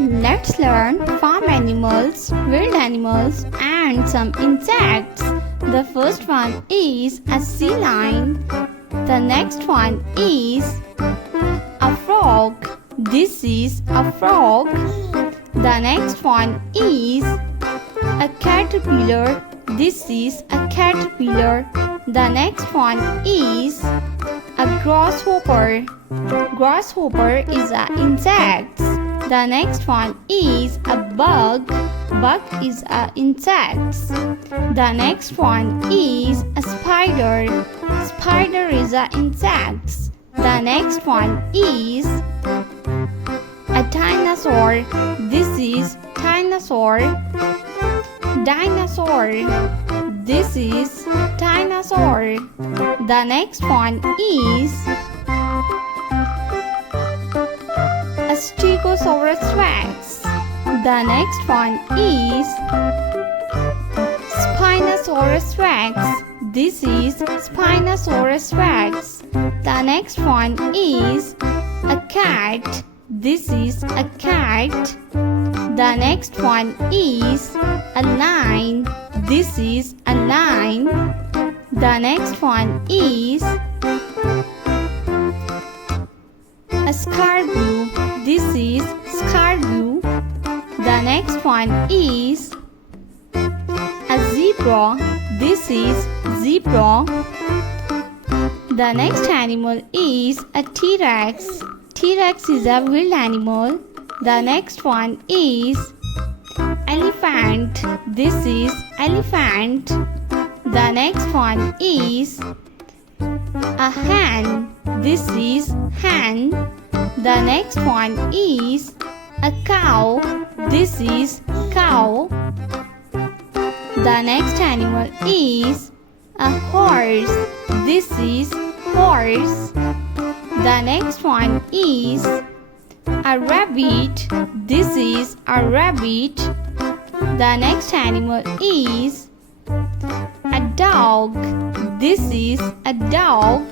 Let's learn farm animals, wild animals, and some insects. The first one is a sea lion. The next one is a frog. This is a frog. The next one is a caterpillar. This is a caterpillar. The next one is a grasshopper. Grasshopper is an insect. The next one is a bug. Bug is an insect. The next one is a spider. Spider is an insect. The next one is a dinosaur. This is dinosaur. Dinosaur. This is dinosaur. The next one is a stegosaurus rex. The next one is Spinosaurus rex. This is Spinosaurus rex. The next one is a cat. This is a cat. The next one is a lion. This is a lion. The next one is a scaraboo. This is scaraboo. The next one is a zebra. This is zebra. The next animal is a T-Rex. T-Rex is a wild animal. The next one is elephant. This is elephant. The next one is a hen. This is hen. The next one is a cow. This is cow. The next animal is a horse. This is horse. The next one is a rabbit. This is a rabbit. The next animal is a dog. This is a dog.